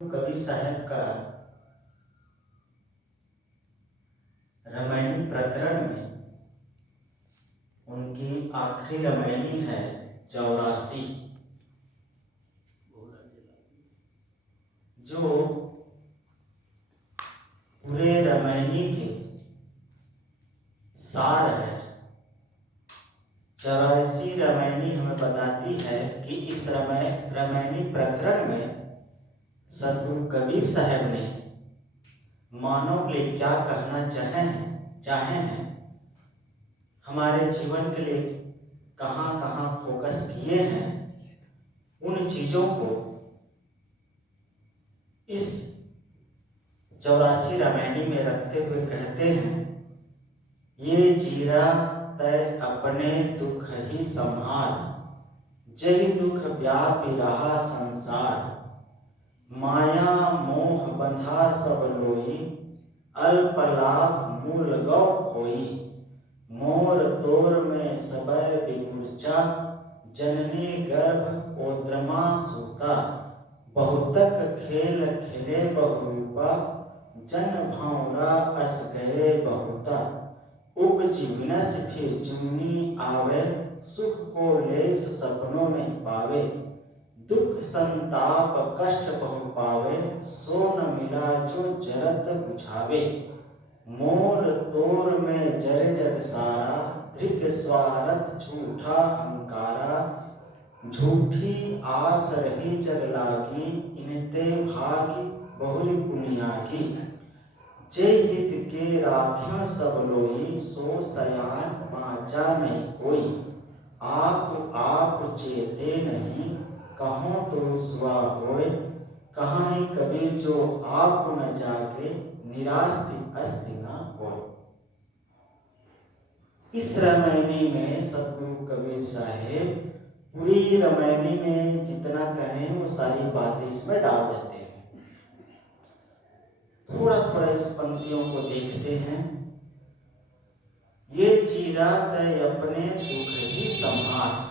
कबीर साहब का रामायणी प्रकरण में उनकी आखिरी रामायणी है 84, जो पूरे रामायणी के सार है। 84 रामायणी हमें बताती है कि इस रामायणी प्रकरण में सद्गुरु कबीर साहब ने मानव के लिए क्या कहना चाहे हैं, हमारे जीवन के लिए कहाँ कहाँ फोकस किए हैं, उन चीजों को इस 84 रामायणी में रखते हुए कहते हैं। ये जीरा तय अपने दुख ही संहार, जय दुख व्यापी रहा संसार। माया मोह बंधा सब लोई, अल्प लाभ मूल गौ खोई। मोर तोर में सबय विमूर्छा, जननी गर्भ ओद्रमा सूता। बहुतक खेल खेले बहुरूपा, जन भावरा अस गए बहुता। उपजी विनस फिर चुन्नी आवे, सुख को लेस सपनों में पावे। दुख संताप कष्ट बहु पावे, सो न मिला जो जरत बुझावे। मोर तोर में जर जग सारा, धृक स्वार्थ झूठा अहंकारा। झूठी आस रही जग लागी, इनते भागी बहुरी पुनियागी। जय हित के राख्यों सब लोई, सो सयान बाचा नहीं कोई। आप चेते नहीं, कहो तो स्वा होए। कहाँ ही कबीर जो आप न जागे, निरास्ति अस्ति न होए। इस रामायणी में सद्गुरु कबीर साहेब पूरी रामायणी में जितना कहें वो सारी बातें इसमें डाल देते हैं। थोड़ा थोड़ा इस पंक्तियों को देखते हैं। ये जीरा तय अपने दुख ही संहार।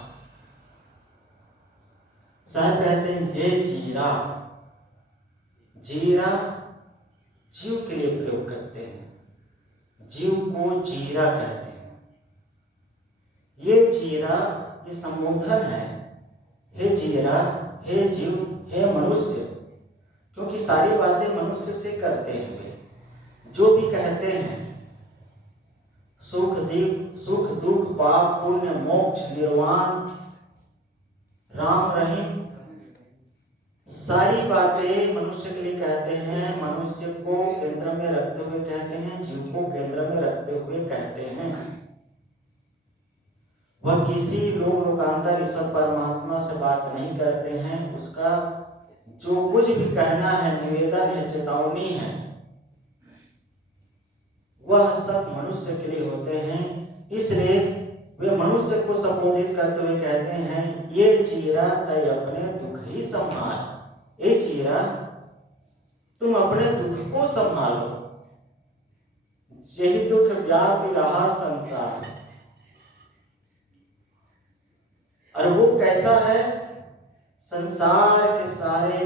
साहब कहते हैं हे जीरा, जीरा जीव के लिए प्रयोग करते हैं, जीव को जीरा कहते हैं। ये जीरा ये संबोधन है, हे जीरा, हे जीव, हे मनुष्य, क्योंकि सारी बातें मनुष्य से करते हैं। जो भी कहते हैं सुख दुख पाप पुण्य मोक्ष निर्वाण राम रहीम, सारी बातें मनुष्य के लिए कहते हैं। मनुष्य को केंद्र में रखते हुए कहते हैं, जीव को केंद्र में रखते हुए कहते हैं। वह किसी लोकांतर ईश्वर परमात्मा से बात नहीं करते हैं। उसका जो कुछ भी कहना है, निवेदन है, चेतावनी है, वह सब मनुष्य के लिए होते हैं। इसलिए वे मनुष्य को संबोधित करते हुए कहते हैं, ये चीरा तय अपने दुख ही संभाल। ये चीरा तुम अपने दुख को संभालो, यही दुख व्यापी रहा संसार। और वो कैसा है? संसार के सारे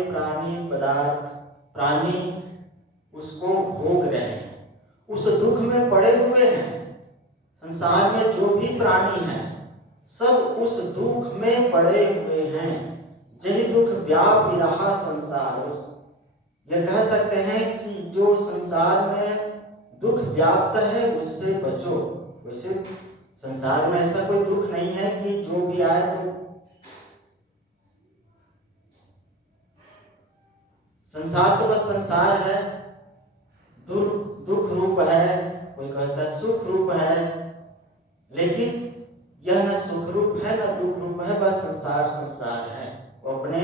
प्राणी उसको भोग रहे हैं, उस दुख में पड़े हुए हैं। संसार में जो भी प्राणी हैं सब उस दुख में पड़े हुए हैं। यही दुख व्यापी रहा संसार। यह कह सकते हैं कि जो संसार में दुख व्याप्त है उससे बचो। वैसे संसार में ऐसा कोई दुख नहीं है कि जो भी आए तो संसार तो बस संसार है, दुख रूप है, कोई कहता है सुख रूप है, लेकिन यह न सुख रूप है न दुख रूप है, बस संसार है। वो अपने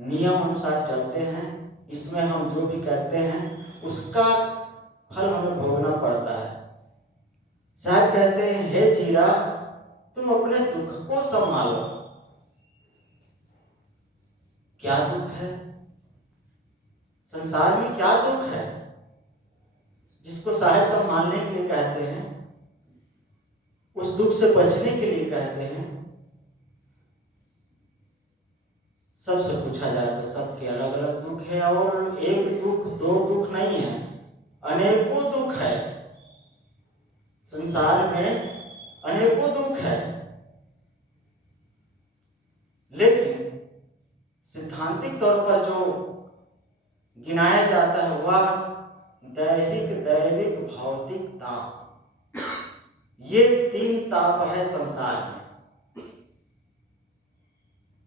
नियम अनुसार चलते हैं। इसमें हम जो भी करते हैं उसका फल हमें भोगना पड़ता है। साहब कहते हैं हे जीरा, तुम अपने दुख को संभालो। क्या दुख है? संसार में क्या दुख है जिसको साहब संभालने के लिए कहते हैं, उस दुख से बचने के लिए कहते हैं? सबसे पूछा जाए तो सबके अलग अलग दुख है, और एक दुख दो दुख नहीं है, अनेकों दुख है संसार में, अनेकों दुख है। लेकिन सिद्धांतिक तौर पर जो गिनाया जाता है वह दैहिक, दैविक, भौतिक ताप, ये 3 ताप है संसार में।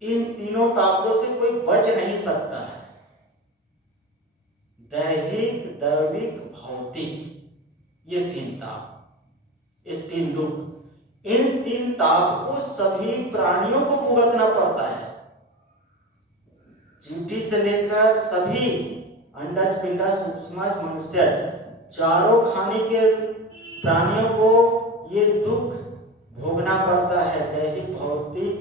इन तीनों तापों से कोई बच नहीं सकता है। दैहिक, दैविक, भौतिक, ये 3 ताप, ये 3 दुख, इन 3 ताप को सभी प्राणियों को भुगतना पड़ता है। चींटी से लेकर सभी अंडज, पिंडज, सूक्ष्मज, मनुष्यज, चारों खाने के प्राणियों को ये दुख भोगना पड़ता है। दैहिक, भौतिक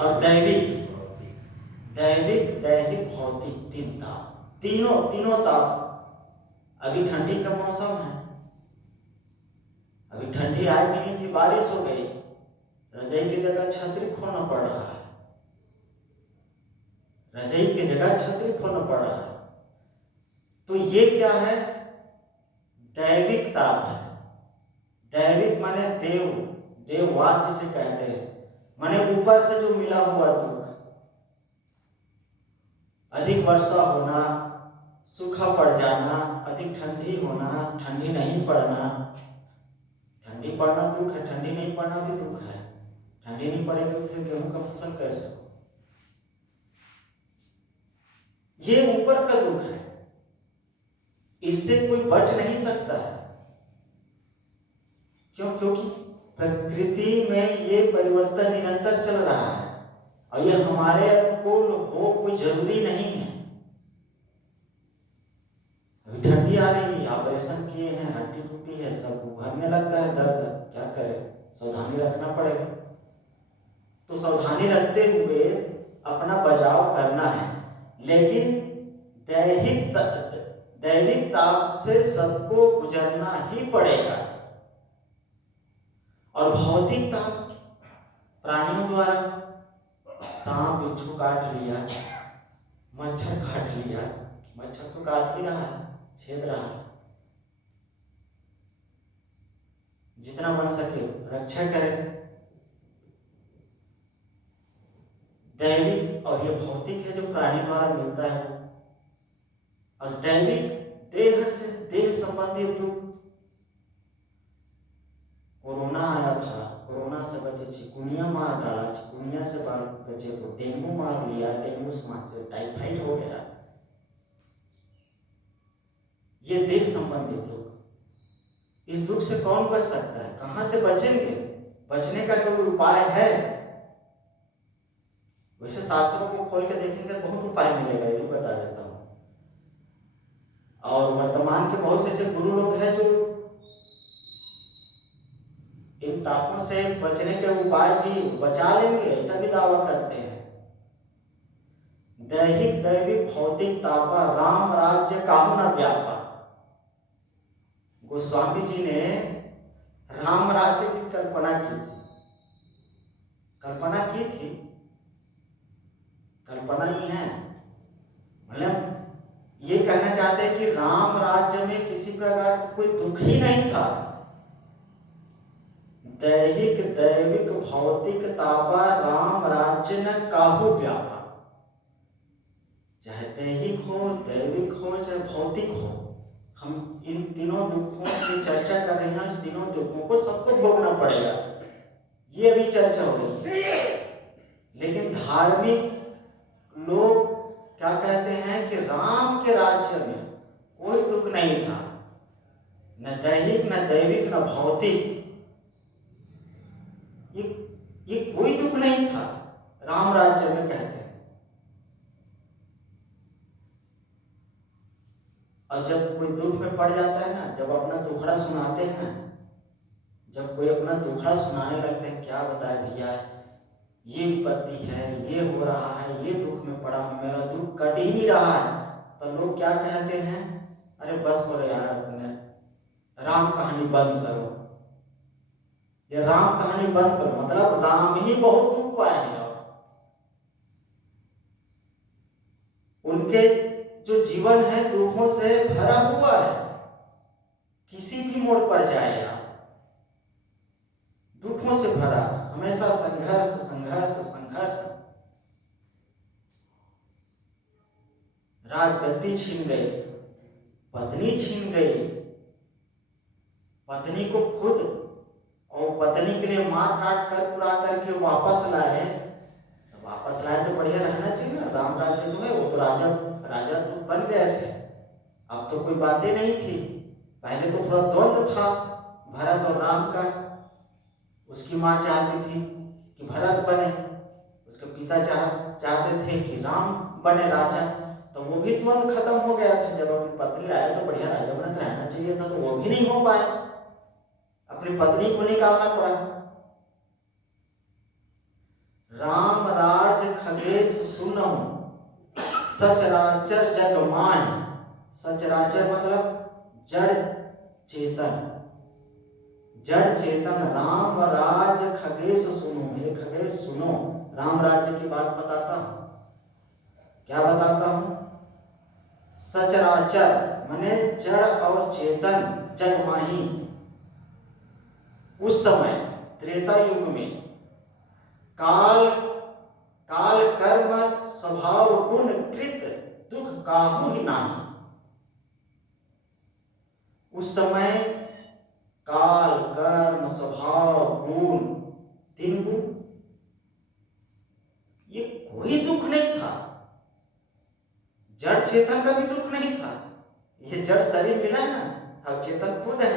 और दैविक, दैविक, दैहिक, भौतिक, 3 ताप, तीनों ताप। अभी ठंडी का मौसम है, अभी ठंडी आई भी नहीं थी, बारिश हो गई, रजाई की जगह छतरी खोलना पड़ रहा है, रजाई की जगह छतरी खोलना पड़ रहा है। तो ये क्या है? दैविक ताप है। दैविक माने देव, देववाद जिसे कहते हैं, माने ऊपर से जो मिला हुआ दुख। अधिक वर्षा होना, सूखा पड़ जाना, अधिक ठंडी होना, ठंडी नहीं पड़ना। ठंडी पड़ना दुख है, ठंडी नहीं पड़ना भी दुख है। ठंडी नहीं पड़ेगी तो फिर गेहूं का फसल कैसे हो? ये ऊपर का दुख है, इससे कोई बच नहीं सकता है। क्यों? क्योंकि प्रकृति में ये परिवर्तन निरंतर चल रहा है और ये हमारे अनुकूल हो कोई जरूरी नहीं है। अभी ठंडी आ रही है, ऑपरेशन किए हैं, हड्डी टूटी है, सब उभरने लगता है, दर्द, क्या करें, सावधानी रखना पड़ेगा। तो सावधानी रखते हुए अपना बचाव करना है। लेकिन दैविक ताप से सबको गुजरना ही पड़ेगा। और भौतिक ताप प्राणियों द्वारा, सांप बिच्छू काट लिया, मच्छर काट लिया, मच्छर तो काट ही रहा है, छेद रहा है, जितना बन सके रक्षा करें। दैविक और ये भौतिक है जो प्राणी द्वारा मिलता है। और दैविक देह से, देह संबंधित दुख। कोरोना आया था, कोरोना से बचे, चिकुनिया मार डाला, चिकुनिया से बचे तो डेंगू मार लिया, डेंगू से टाइफाइड हो गया। ये देह संबंधित दुख। इस दुख से कौन बच सकता है? कहां से बचेंगे? बचने का कोई उपाय है? वैसे शास्त्रों को खोल के देखेंगे तो बहुत उपाय मिलेगा, ये भी बता देता हूं। और वर्तमान के बहुत से ऐसे गुरु लोग हैं जो इन तापों से बचने के उपाय भी बचा लेंगे, ऐसा भी दावा करते हैं। दैहिक, दैविक, भौतिक तापा, राम राज्य काहू न व्यापा। गोस्वामी जी ने राम राज्य की कल्पना की थी, कल्पना की थी, कल्पना ही है। मतलब ये कहना चाहते हैं कि राम राज्य में किसी प्रकार का कोई दुख ही नहीं था। दैहिक, दैविक, भौतिक तापा, राम राज्य न काहू व्यापा। चाहे दैहिक हो, दैविक हो, चाहे भौतिक हो, हम इन तीनों दुखों की चर्चा कर रहे हैं। इस तीनों दुखों को सबको भोगना पड़ेगा, ये अभी चर्चा हो रही है। लेकिन धार्मिक लोग क्या कहते हैं कि राम के राज्य में कोई दुख नहीं था, न दैहिक, न दैविक, न भौतिक, ये कोई दुख नहीं था राम राज्य में, कहते हैं। और जब कोई दुख में पड़ जाता है ना, जब अपना दुखड़ा सुनाते हैं ना, जब कोई अपना दुखड़ा सुनाने लगते हैं, क्या बताए भैया, ये विपत्ति है, ये हो रहा है, ये दुख में पड़ा हूं, मेरा दुख कट ही नहीं रहा है, तो लोग क्या कहते हैं, अरे बस करो यार, अपने राम कहानी बंद करो, ये राम कहानी बंद करो, मतलब राम ही बहुत उपाय है। और उनके जो जीवन है दुखों से भरा हुआ है। किसी भी मोड़ पर जाए आप, दुखों से भरा, हमेशा संघर्ष संघर्ष संघर्ष। राजगद्दी छीन गई, पत्नी छीन गई, पत्नी को खुद और पत्नी के लिए मार काट कर पुरा करके वापस लाए। तो वापस लाए तो बढ़िया रहना चाहिए ना। राम राज्य जो है वो तो राजा राजा तो बन गए थे, अब तो कोई बातें नहीं थी। पहले तो थोड़ा द्वंद्व था भरत और राम का। उसकी माँ चाहती थी कि भरत बने, उसके पिता चाहते थे कि राम बने राजा। तो वो भी द्वंद्व खत्म हो गया था। जब अपनी पत्नी लाया तो बढ़िया राजा बनत रहना चाहिए था, तो वो भी नहीं हो पाए, अपनी पत्नी को निकालना पड़ा। राम राज खगेश सुनो, सचराचर जग मान। सचराचर मतलब जड़ चेतन, जड़ चेतन। राम राज खगेश सुनो, मेरे खगेश सुनो। राम राज्य की बात बताता हूं। क्या बताता हूं? सचराचर माने जड़ और चेतन, जग माही। उस समय त्रेता युग में काल काल कर्म स्वभाव गुण कृत दुख काहू ही नाही। उस समय काल कर्म स्वभाव गुण, तीन गुण, ये कोई दुख नहीं था। जड़ चेतन का भी दुख नहीं था। ये जड़ शरीर मिला है ना, अब चेतन खुद है।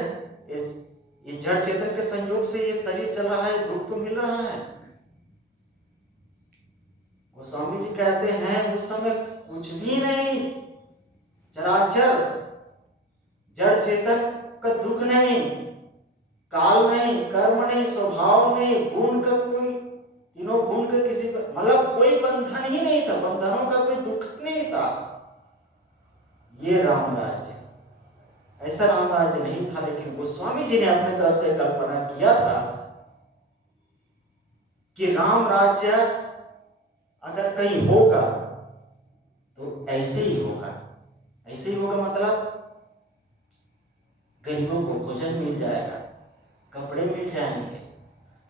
ये जड़ चेतन के संयोग से ये शरीर चल रहा है, दुख तो मिल रहा है। गोस्वामी जी कहते हैं उस समय कुछ भी नहीं, चराचर जड़ चेतन का दुख नहीं, काल नहीं, कर्म नहीं, स्वभाव नहीं, गुण का कोई, तीनों गुण का किसी का मतलब कोई बंधन ही नहीं था, बंधनों का कोई दुख नहीं था। ये राम राज्य, ऐसा राम राज्य नहीं था। लेकिन गोस्वामी जी ने अपने तरफ से कल्पना किया था कि राम राज्य अगर कहीं होगा तो ऐसे ही होगा। ऐसे ही होगा मतलब गरीबों को भोजन मिल जाएगा, कपड़े मिल जाएंगे,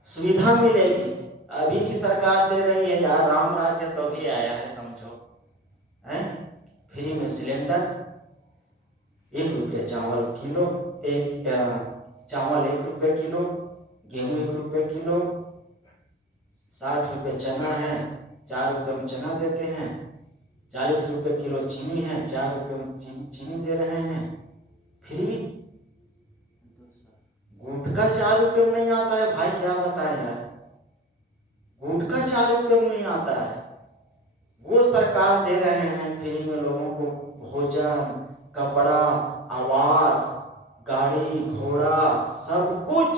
सुविधा मिलेगी। अभी की सरकार दे रही है यार, राम राज्य तो भी आया है समझो, हैं? फ्री में सिलेंडर, 1 रुपये चावल किलो, चावल 1 रुपये किलो, गेहूं 1 रुपये किलो, 60 रुपये चना है, 4 रुपये में चना देते हैं, 40 रुपये किलो चीनी है, 4 रुपये में चीनी दे रहे हैं फ्री। गुटखा 4 रुपये में नहीं आता है भाई, क्या बताएं यार, गुटखा 4 रुपये में नहीं आता है। वो सरकार दे रहे हैं फ्री में लोगों को भोजन, कपड़ा, आवास, गाड़ी घोड़ा, सब कुछ।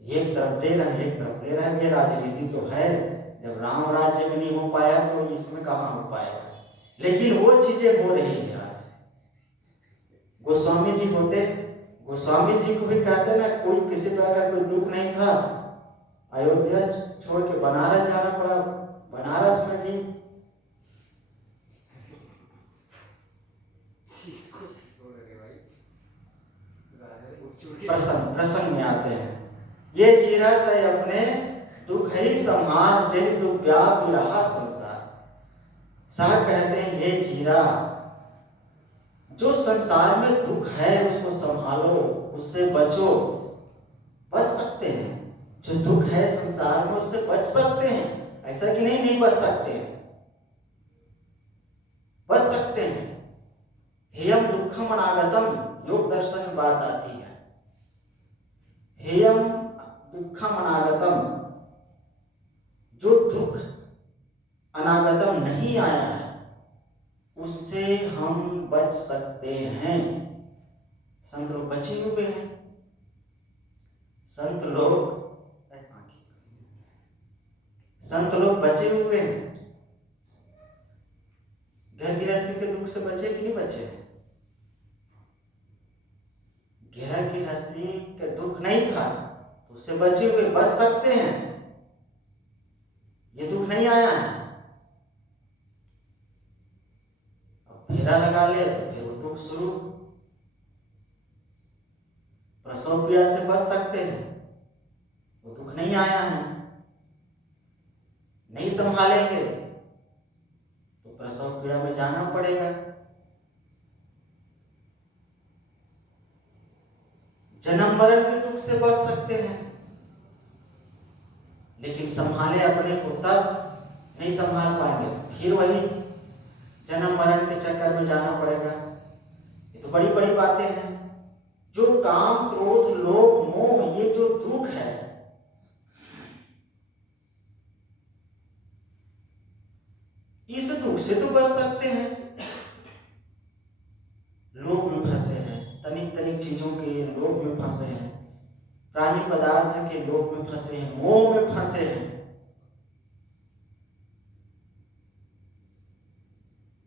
एक तरफ दे रहे हैं, एक तरफ ले रहे हैं। ये राजनीति तो है। जब राम राज्य में नहीं हो पाया तो इसमें कहां हो पाएगा। लेकिन वो चीजें हो रही है आज। गोस्वामी जी होते, गोस्वामी जी को भी कहते ना, कोई किसी तरह का कोई दुख नहीं था। अयोध्या छोड़ के बनारस जाना पड़ा, बनारस में भी प्रसंग में आते हैं। ये जीरा तय अपने दुख ही संहार, जय दुख व्याप रहा संसार। साहब कहते हैं ये जीरा, जो संसार में दुख है उसको संभालो, उससे बचो। बच सकते हैं, जो दुख है संसार में उससे बच सकते हैं, ऐसा कि नहीं बच सकते हैं, बच सकते हैं। हेयम दुखम अनागतम, योग दर्शन में बात आती है। हेयम दुखम अनागतम, जो दुख अनागतम नहीं आया है उससे हम बच सकते हैं। संत लोग बचे हुए हैं। संत लोग बचे हुए हैं। घर गृहस्थी के दुख से बचे कि नहीं बचे? गृह गृहस्थी के दुख नहीं था तो उससे बचे हुए बच सकते हैं। ये दुख नहीं आया है, अब फेरा लगा ले तो फिर वो दुख शुरू। प्रसव पीड़ा से बच सकते हैं, वो दुख नहीं आया है। नहीं संभालेंगे तो प्रसव पीड़ा में जाना पड़ेगा। जन्म मरण के दुख से बच सकते हैं, लेकिन संभाले अपने को तब नहीं संभाल पाएंगे तो फिर वही जन्म मरण के चक्कर में जाना पड़ेगा। ये तो बड़ी बड़ी बातें हैं। जो काम क्रोध लोभ मोह ये जो दुख है, इस दुख से तो बच सकते हैं। लोभ में फंसे हैं, तनिक तनिक चीजों के लोभ में फंसे हैं, प्राणी पदार्थ के लोभ में फंसे हैं, मोह में फंसे हैं।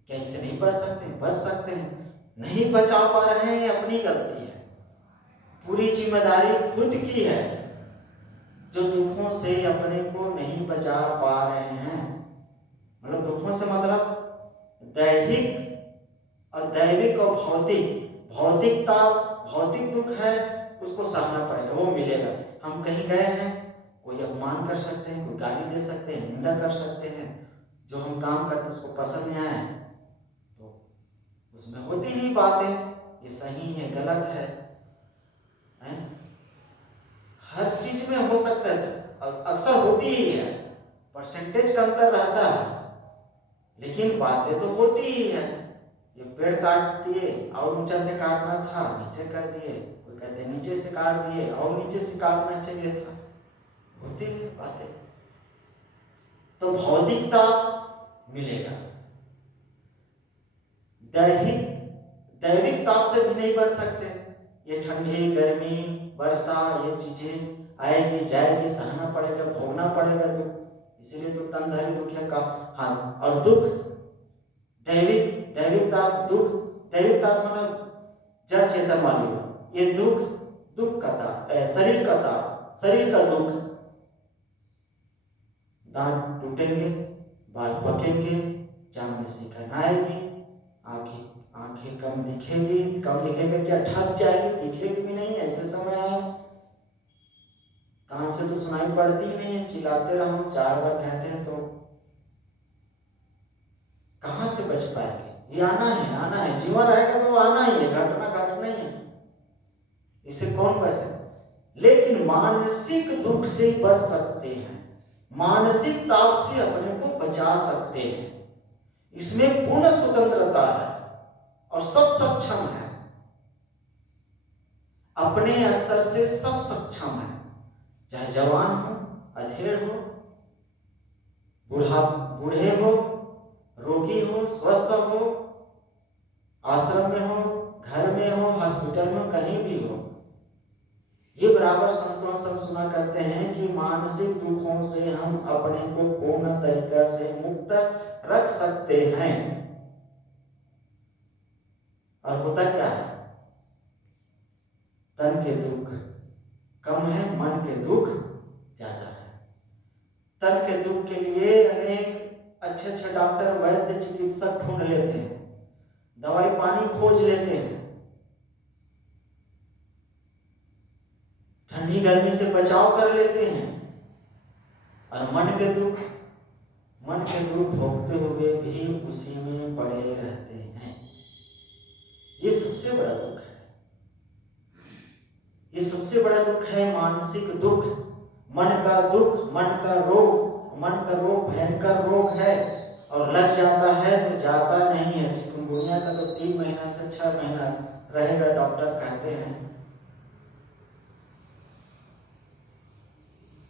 कैसे नहीं बच सकते? बच सकते हैं। नहीं बचा पा रहे हैं, अपनी गलती है। पूरी जिम्मेदारी खुद की है जो दुखों से अपने को नहीं बचा पा रहे हैं। मतलब दुखों से मतलब दैहिक और दैविक और भौतिक। भौतिकता भौतिक दुख है, उसको सहना पड़ेगा, वो मिलेगा। हम कहीं गए हैं, कोई अपमान कर सकते हैं, कोई गाली दे सकते हैं, निंदा कर सकते हैं, जो हम काम करते उसको पसंद नहीं आए तो उसमें होती ही बातें, ये सही है गलत है, हैं? हर चीज में हो सकता है, अक्सर होती ही है। परसेंटेज का अंतर रहता है, लेकिन बातें तो होती ही है। ये पेड़ काट दिए और ऊंचा से काटना था, नीचे कर दिए। कोई कहते नीचे से काट दिए और नीचे से काटना चाहिए था। होती है बातें। तो भौतिकता मिलेगा, दैविक ताप से भी नहीं बच सकते। ये ठंडी गर्मी वर्षा ये चीजें आएगी जाएगी, सहना पड़ेगा, भोगना पड़ेगा दुख। इसीलिए तो तनधारी दुख है का। हाँ, और दुख दैविक ताप, दुख दैविक ताप मतलब जड़ चेतन वाली। ये दुख का ताप, शरीर का ताप, शरीर का दुख। दांत टूटेंगे, बाल पकेंगे, जान में सिकन आएगी, आंखें कम दिखेंगे क्या, ठप जाएगी, दिखेगी भी नहीं। ऐसे समय आए, कान से तो सुनाई पड़ती ही नहीं है, चिल्लाते रहो 4 बार कहते हैं तो कहां से बच पाएंगे? ये आना है, जीवन रहेगा तो आना ही है, घटना ही है, इससे कौन बच सकता? लेकिन मानसिक दुख से बच सकते हैं, मानसिक ताप से अपने को बचा सकते हैं। इसमें पूर्ण स्वतंत्रता है और सब सक्षम है, अपने स्तर से सब सक्षम है। चाहे जवान हो, अधेड़ हो, बूढ़े हो, रोगी हो, स्वस्थ हो, आश्रम में हो, घर में हो, हॉस्पिटल में, कहीं भी हो। ये बराबर संतों सब सुना करते हैं कि मानसिक दुखों से हम अपने को पूर्ण तरीका से मुक्त रख सकते हैं। और होता क्या है? तन के दुख कम है, मन के दुख ज्यादा है। तन के दुख के लिए अनेक अच्छे डॉक्टर वैद्य चिकित्सक ढूंढ लेते हैं, दवाई पानी खोज लेते हैं, ठंडी गर्मी से बचाव कर लेते हैं। और मन के दुख भोगते हुए भी उसी में पड़े रहते हैं। ये सबसे बड़ा दुख है, ये सबसे बड़ा दुख है, मानसिक दुख, मन का दुख, मन का रोग भयंकर रोग है। और लग जाता है तो जाता नहीं है। चिकनगुनिया का तो 3 महीना से 6 महीना रहेगा, डॉक्टर कहते हैं।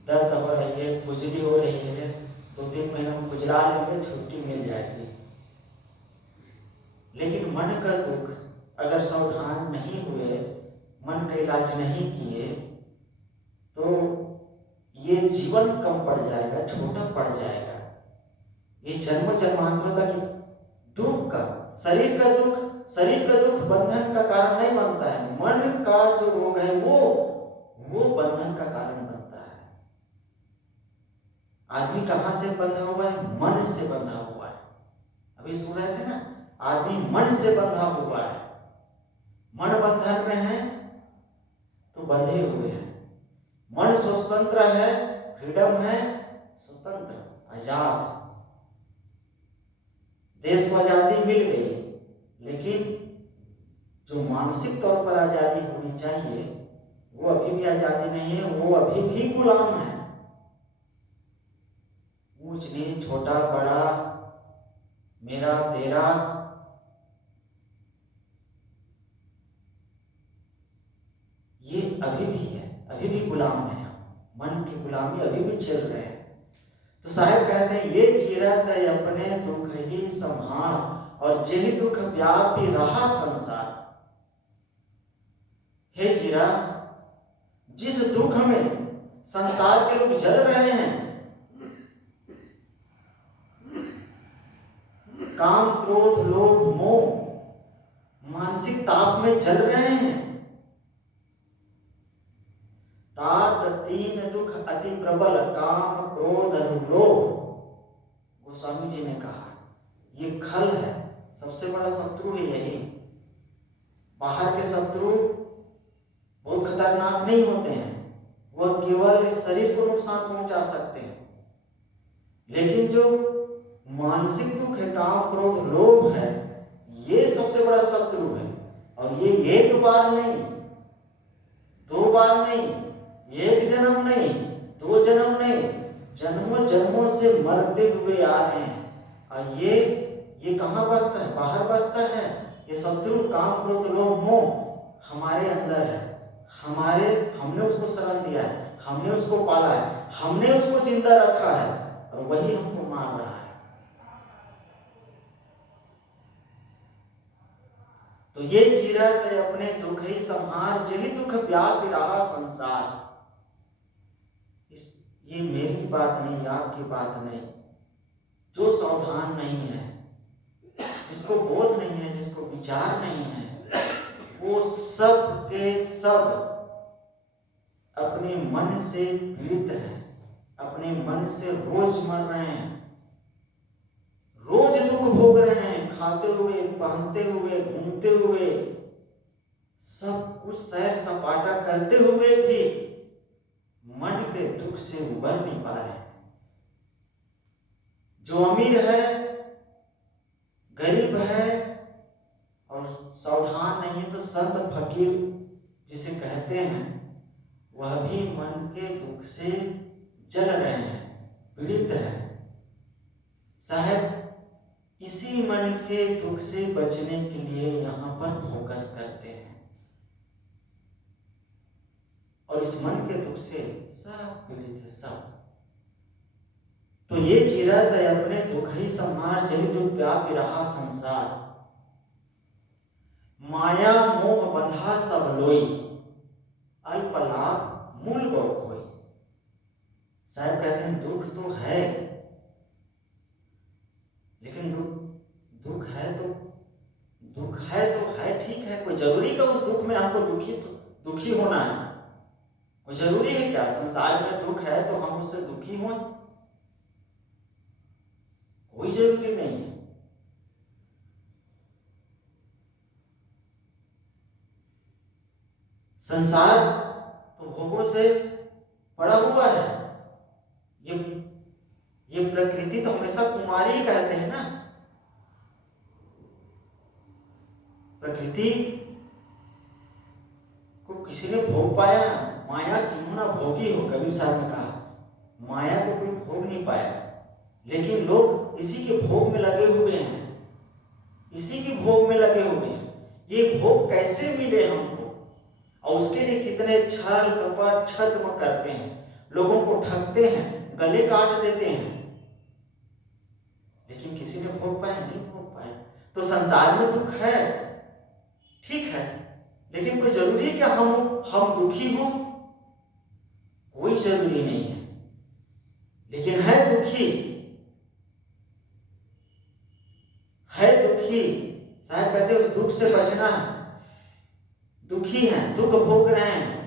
दर्द हो रही है, खुजली हो रही है, 2-3 महीना में खुजला लेंगे, छुट्टी मिल जाएगी। लेकिन मन का दुख अगर सावधान नहीं हुए, मन का इलाज नहीं किए तो ये जीवन कम पड़ जाएगा, छोटा पड़ जाएगा। ये जन्म जन्मांतरों तक दुख का, शरीर का दुख शरीर का दुख बंधन का कारण नहीं बनता है, मन का जो रोग है वो बंधन का कारण बनता है। आदमी कहाँ से बंधा हुआ है? मन से बंधा हुआ है। अभी सुन रहे थे ना, आदमी मन से बंधा हुआ है। मन बंधन में है तो बंधे हुए हैं। मन स्वतंत्र है, फ्रीडम है, स्वतंत्र, आजाद। देश को आजादी मिल गई, लेकिन जो मानसिक तौर पर आजादी होनी चाहिए वो अभी भी आजादी नहीं है, वो अभी भी गुलाम है। ऊंच नीच, छोटा बड़ा, मेरा तेरा, ये अभी भी है, अभी भी गुलाम है। मन की गुलामी अभी भी चल रहे हैं। तो साहिब कहते हैं ये जीरत अपने दुख ही संहार, और जेहि दुख व्यापी रहा संसार। हे जीरा, जिस दुख में संसार के लोग जल रहे हैं, काम क्रोध लोभ मोह मानसिक ताप में जल रहे हैं, तात तीन दुख अति प्रबल, काम क्रोध लोभ। गोस्वामी जी ने कहा ये खल है, सबसे बड़ा शत्रु है यही। बाहर के शत्रु बहुत खतरनाक नहीं होते हैं, वह केवल इस शरीर को नुकसान पहुंचा सकते हैं, लेकिन जो मानसिक दुख है, काम क्रोध लोभ है, ये सबसे बड़ा शत्रु है। और ये एक बार नहीं, दो बार नहीं, एक जन्म नहीं, दो जन्म नहीं, जन्मों जन्मों से मरते हुए आ रहे हैं। और ये कहाँ बसता है? बाहर बसता है। ये शत्रु काम क्रोध लोभ मोह हमारे अंदर है, हमने उसको शरण दिया है, हमने उसको पाला है, हमने उसको जिंदा रखा है, और वही हमको मार रहा है। तो ये जीरत अपने दुख ही संहार, जेहि दुख व्यापी रहा संसार। ये मेरी बात नहीं, आपकी बात नहीं। जो सावधान नहीं है, जिसको बोध नहीं है, जिसको विचार नहीं है, वो सब के सब अपने मन से पीड़ित हैं, अपने मन से रोज मर रहे हैं, रोज दुख भोग रहे हैं, खाते हुए, पहनते हुए, घूमते हुए, सब कुछ सैर सपाटा करते हुए भी मन के दुख से उबर नहीं पा रहे हैं। जो अमीर है, गरीब है और सावधान नहीं है, तो संत फकीर जिसे कहते हैं, वह भी मन के दुख से जल रहे हैं, पीड़ित हैं। साहब इसी मन के दुख से बचने के लिए यहाँ पर फोकस करते हैं, और इस मन के दुख से सब पीड़ित है सब। तो ये जीरत अपने दुख ही संहार, जेहि दुख व्यापी रहा संसार। माया मोह बंधा सब लोई, अल्प लाभ मूल गौ खोई। साहब कहते हैं दुख तो है, लेकिन दुख है तो है ठीक है। कोई जरूरी का उस दुख में हमको दुखी होना है? कोई जरूरी है क्या? संसार में दुख है तो हम उससे दुखी हों? कोई जरूरी नहीं है। संसार तो भोगों से पड़ा हुआ है। ये प्रकृति तो हमेशा कुमारी ही कहते हैं ना। प्रकृति को किसी ने भोग पाया? माया क्यों ना भोगी हो, कबीर साहब ने कहा माया को कोई भोग नहीं पाया, लेकिन लोग इसी के भोग में लगे हुए हैं, इसी के भोग में लगे हुए हैं। ये भोग कैसे मिले हमको, और उसके लिए कितने छल कपट छद्म करते हैं, लोगों को ठगते हैं, गले काट देते हैं, लेकिन किसी ने भोग पाया? नहीं भोग पाया। तो संसार में दुख है, ठीक है, लेकिन कोई जरूरी है क्या हम दुखी हो? कोई जरूरी नहीं है, लेकिन है दुखी। साहब कहते हैं उस दुख से रचना है, दुखी हैं, दुख भोग रहे हैं।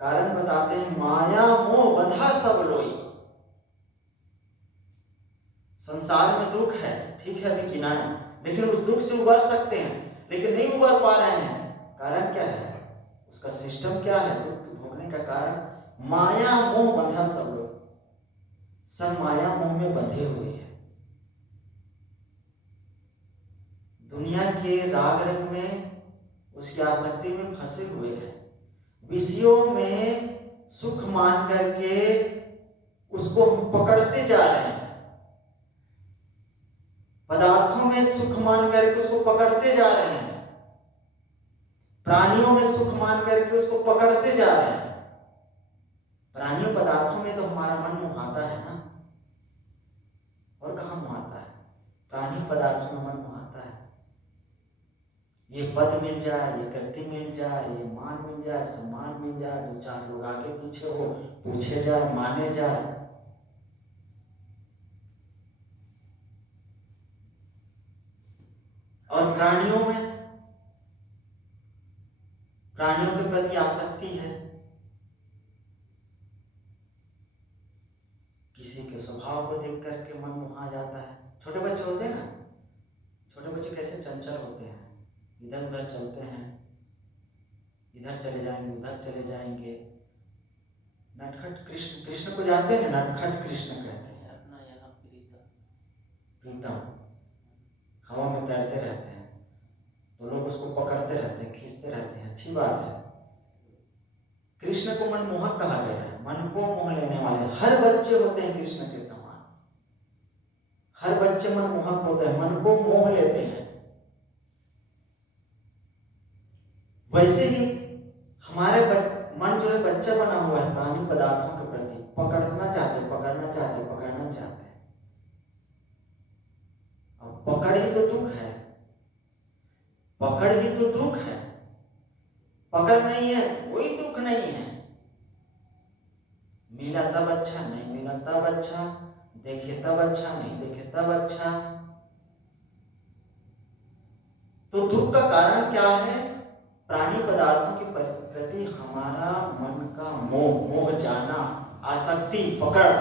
कारण बताते हैं, माया मोह बंधा सब लोई। संसार में दुख है, ठीक है, अभी गिना है, लेकिन उस दुख से उबर सकते हैं, लेकिन नहीं उबर पा रहे हैं। कारण क्या है? उसका सिस्टम क्या है? दुख भोगने का कारण माया मोह बंधा सब लोग, सब माया मोह में बंधे हुए हैं। दुनिया के राग रंग में, उसकी आसक्ति में फंसे हुए हैं। विषयों में सुख मान करके उसको हम पकड़ते जा रहे हैं, पदार्थों में सुख मान करके उसको पकड़ते जा रहे हैं, प्राणियों में सुख मान करके उसको पकड़ते जा रहे हैं। प्राणियों पदार्थों में तो हमारा मन मुहाता है ना, और कहाँ मुहाता है? प्राणी पदार्थों में मन मुहाता है। ये पद मिल जाए, ये गद्दी मिल जाए, ये मान मिल जाए, सम्मान मिल जाए, दो चार लोग आगे पीछे हो, पूछे जाए, माने जाए। और प्राणियों के प्रति आसक्ति है। किसी के स्वभाव को देख करके मन मुहा जाता है। छोटे बच्चे होते हैं ना, छोटे बच्चे कैसे चंचल होते हैं, इधर उधर चलते हैं, इधर चले जाएंगे, उधर चले जाएंगे। नटखट कृष्ण को जानते हैं ना, नटखट कृष्ण कहते हैं। अपना यहाँ प्रीतम हवा में तैरते रहते हैं, तो लोग उसको पकड़ते रहते हैं, खींचते रहते हैं, अच्छी बात है। कृष्ण को मनमोहक कहा गया है, मन को मोह लेने वाले। हर बच्चे होते हैं कृष्ण के समान, हर बच्चे मनमोहक होते हैं, मन को मोह लेते हैं। वैसे ही हमारे मन जो है बच्चा बना हुआ है प्राणी पदार्थों के प्रति, पकड़ना चाहते, पकड़ना चाहते, पकड़ना चाहते। अब पकड़ ही तो दुख है, पकड़ ही तो दुख है। पकड़ नहीं है कोई दुख नहीं है। मिला तब अच्छा, नहीं मिला तब अच्छा, देखे तब अच्छा, नहीं देखे तब अच्छा। तो दुख का कारण क्या है? प्राणी पदार्थों के प्रति हमारा मन का मोह जाना, आसक्ति, पकड़।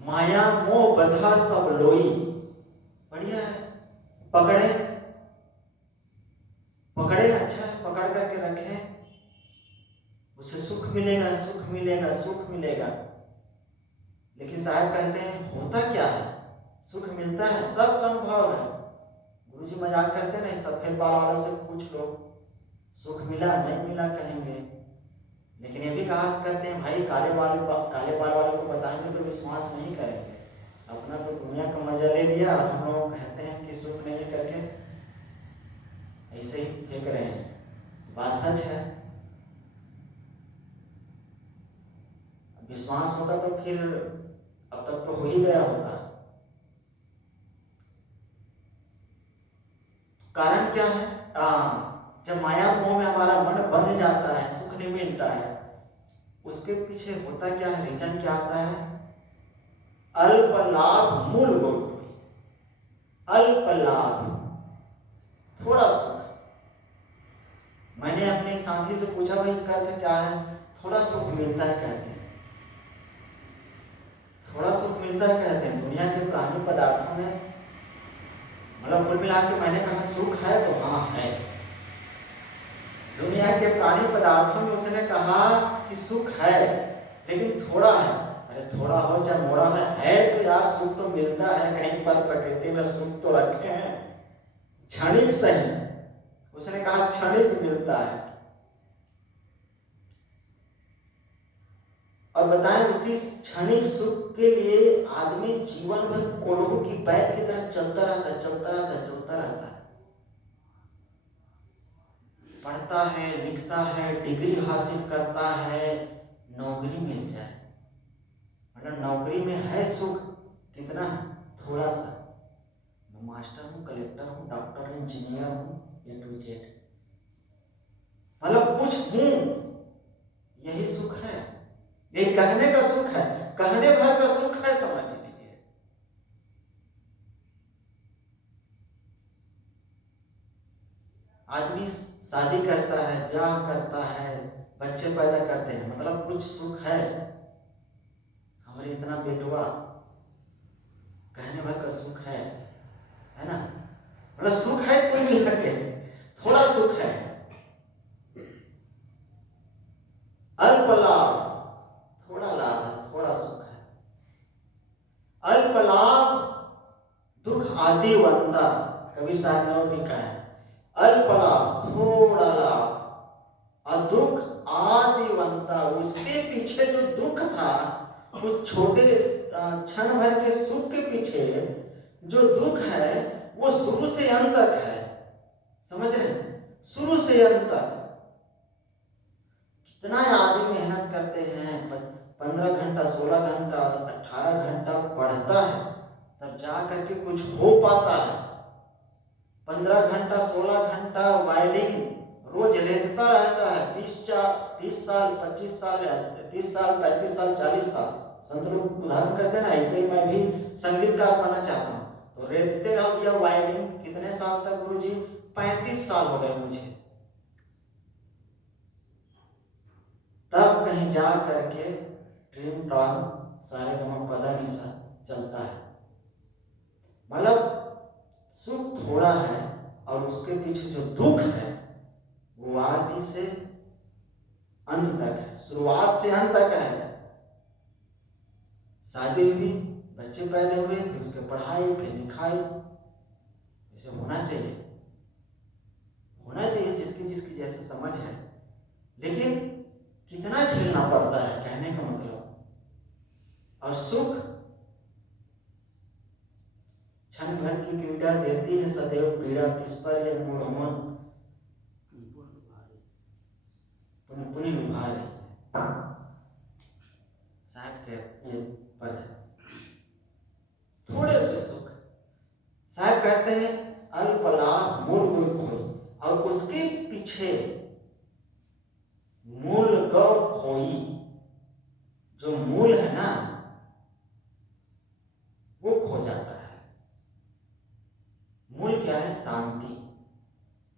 माया मोह बंधा सब लोई। बढ़िया है, पकड़े अच्छा है, पकड़ करके रखें, उससे सुख मिलेगा, सुख मिलेगा, सुख मिलेगा। लेकिन साहब कहते हैं होता क्या है? सुख मिलता है, सबका अनुभव है। गुरुजी मजाक करते हैं ना, सफेद बाल वालों से पूछ लो, सुख मिला नहीं मिला कहेंगे। लेकिन ये भी कहा करते हैं, भाई काले बाल वालों को बताएंगे तो विश्वास नहीं करेंगे। अपना तो दुनिया का मजा ले लिया, हम लोग कहते हैं कि सुख नहीं करके ऐसे ही फेंक रहे हैं। बात सच है। विश्वास होता तो फिर अब तक तो हो ही गया होता। कारण क्या है? जब माया मोह में हमारा मन बंध जाता है, सुख नहीं मिलता है, उसके पीछे होता क्या है? रीजन क्या आता है? अल्प लाभ मूल गुण। अल्प लाभ, थोड़ा सुख। मैंने अपने एक साथी से पूछा, भाई इसका अर्थ क्या है? थोड़ा सुख मिलता है कहते हैं, थोड़ा सुख मिलता है कहते हैं। दुनिया के प्राणी पदार्थों में मतलब कुल मिला के मैंने कहा सुख है, तो हाँ है। दुनिया के प्राणी पदार्थों में उसने कहा कि सुख है, लेकिन थोड़ा है। अरे थोड़ा हो चाहे मोड़ा है तो यार सुख तो मिलता है कहीं पर, प्रकृति में सुख तो रखे हैं, क्षणिक सही। उसने कहा क्षणिक मिलता है। और बताएं, उसी क्षणिक सुख के लिए आदमी जीवन भर कोल्हू की बैल की तरह चलता रहता है। पढ़ता है, लिखता है, डिग्री हासिल करता है, नौकरी मिल जाए, मतलब नौकरी में है सुख, कितना है? थोड़ा सा। मैं मास्टर हूँ, कलेक्टर हूँ, डॉक्टर हूँ, इंजीनियर हूँ, A to Z, मतलब कुछ हूँ, यही सुख है। ये कहने का सुख है, कहने भर का सुख है, समझ लीजिए। आदमी शादी करता है, ब्याह करता है, बच्चे पैदा करते हैं, मतलब कुछ सुख है, हमारे इतना बेटवा कहने भर का सुख है ना, मतलब सुख है कुल मिला के, थोड़ा सुख है, अल्प लाभ, थोड़ा लाभ है, थोड़ा सुख है। अल्प लाभ दुख आदिवंता, कवि साहब ने और भी कहा है, अल्प लाभ थोड़ा लाभ और दुख आदिवंता, उसके पीछे जो दुख था, उस छोटे क्षण भर के सुख के पीछे जो दुख है वो शुरू से अंत तक है, समझ रहे, शुरू से अंत तक। कितना आदमी मेहनत करते हैं, 15 घंटा 16 घंटा 18 घंटा पढ़ता है, तब जा करके कुछ हो पाता है। 15 घंटा 16 घंटा वायरिंग रोज रेतता रहता है, 30 साल 25 साल 30 साल 35 साल 40 साल, संत लोग उदाहरण करते हैं ना, ऐसे ही मैं भी संगीतकार बनना चाहता हूँ, तो रेतते रहो भैया वायरिंग, कितने साल तक गुरु जी? 35 साल हो गए मुझे, तब कहीं जा करके ड्रीम टॉन सारे गमा पदा निशा चलता है। मतलब सुख थोड़ा है और उसके पीछे जो दुख है वो आदि से अंत तक है, शुरुआत से अंत तक है। शादी हुई, बच्चे पैदा हुए, फिर उसके पढ़ाई, फिर लिखाई, ऐसे होना चाहिए जिसकी जिसकी जैसे समझ है, लेकिन कितना झेलना पड़ता है, कहने का मतलब। और सुख क्षण भर की क्रीड़ा देती है, सदैव पीड़ा तिस पर ये मूढ़ मन पुनि लुभा रही है, साहब के ये पद है। थोड़े से सुख, साहब कहते हैं अल्प लाभ मूल खोई, और उसके पीछे मूल गौ खोई, जो मूल है ना वो खो जाता है। मूल क्या है? शांति।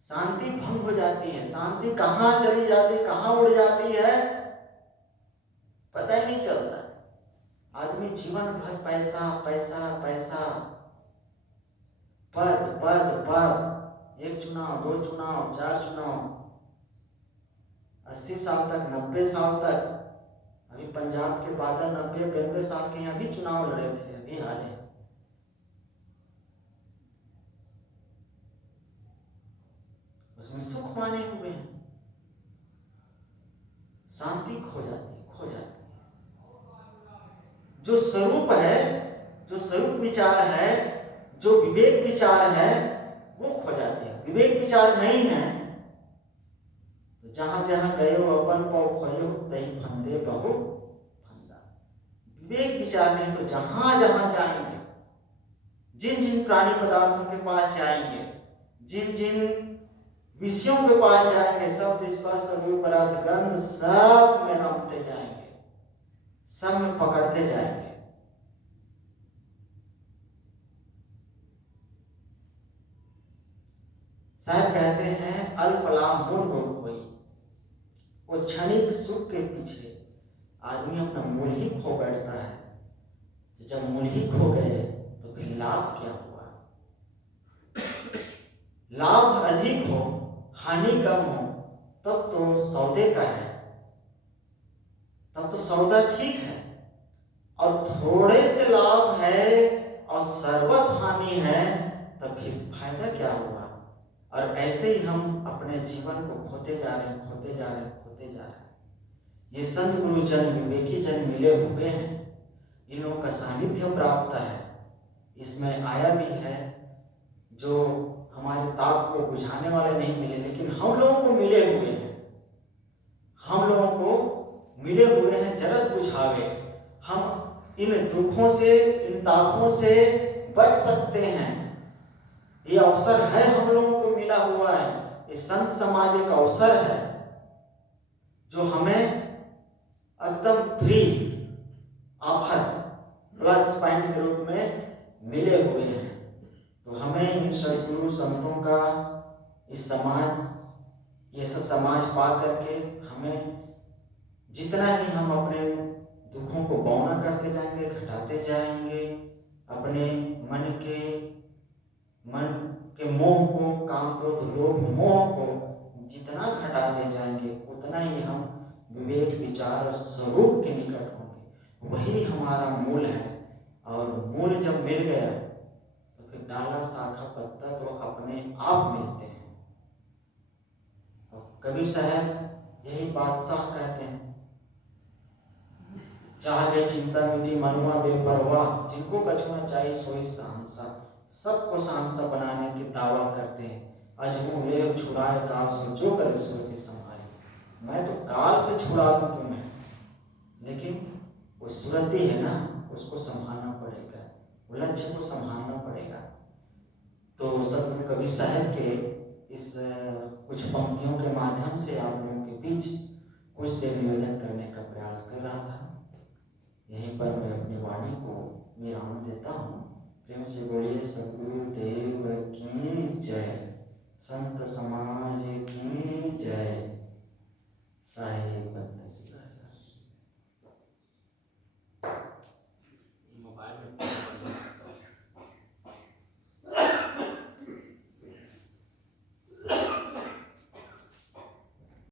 शांति भंग हो जाती है, शांति कहाँ चली जाती, कहाँ उड़ जाती है पता ही नहीं चलता। आदमी जीवन भर पैसा पैसा पैसा, पद पद पद, 1 चुनाव 2 चुनाव 4 चुनाव, 80 साल तक 90 साल तक, अभी पंजाब के बादल 90-92 साल के अभी चुनाव लड़े थे, अभी हारे। उसमें सुख माने हुए हैं, शांति खो जाती है। जो स्वरूप है, जो स्वरूप विचार है, जो विवेक विचार है वो खो जाते हैं। विवेक विचार नहीं है तो जहां जहां गए हो अपन पौ खोयो तही फंदे बहु फंदा। विवेक विचार नहीं तो जहां जहां जाएंगे, जिन जिन प्राणी पदार्थों के पास जाएंगे, जिन जिन विषयों के पास जाएंगे, शब्द स्पर्श रूप रस गंध सब में रमते जाएंगे, सब में पकड़ते जाएंगे। साहब कहते हैं अल्पलाभ मूल रोग कोई, वो क्षणिक सुख के पीछे आदमी अपना मूल ही खो बैठता है। तो जब मूल ही खो गए तो फिर लाभ क्या हुआ? लाभ अधिक हो हानि कम हो तब तो सौदे का है, तब तो सौदा ठीक है। और थोड़े से लाभ है और सर्वस हानि है तब फिर फायदा क्या हुआ? और ऐसे ही हम अपने जीवन को खोते जा रहे हैं, खोते जा रहे हैं, खोते जा रहे हैं। ये संत गुरुजन विवेकी जन मिले हुए हैं, इन लोगों का सानिध्य प्राप्त है, इसमें आया भी है। जो हमारे ताप को बुझाने वाले नहीं मिले, लेकिन हम लोगों को मिले हुए हैं, हम लोगों को मिले हुए हैं जरत बुझावे। हम इन दुखों से, इन तापों से बच सकते हैं। ये अवसर है, हम लोगों को मिला हुआ है। ये संत समाज एक अवसर है जो हमें एकदम फ्री ऑफर प्लस पॉइंट के रूप में मिले हुए हैं। तो हमें इन सदगुरु संतों का, इस समाज, ये सब समाज पा करके हमें जितना ही हम अपने दुखों को बौना करते जाएंगे, घटाते जाएंगे, अपने मन के मोह को, काम क्रोध लोभ मोह को जितना घटाते जाएंगे उतना ही हम विवेक विचार और स्वरूप के निकट होंगे। वही हमारा मूल है। और मूल जब मिल गया तो फिर डाला शाखा पत्ता तो अपने आप मिलते हैं। और कवि साहब यही बादशाह कहते हैं, चाह गई चिंता मिटी मनुआ बेपरवाह, जिनको कछुआ चाहिए सोई शहंशाह। सबको शहंशाह बनाने की दावा करते हैं। अजमू लेव छुड़ाए काल से जो करे सूरत संभारी। मैं तो काल से छुड़ा दूं तुम्हें, लेकिन वो सूरत ही है ना, उसको संभालना पड़ेगा, वो लक्ष्य को संभालना पड़ेगा। तो सदगुरु कवि साहब के इस कुछ पंक्तियों के माध्यम से आप लोगों के बीच कुछ देर निवेदन करने का प्रयास कर रहा था। यहीं पर मैं अपनी वाणी को विराम देता हूँ। प्रेम से बोलिए सद्गुरुदेव की जय, संत समाज की जय, साहिब।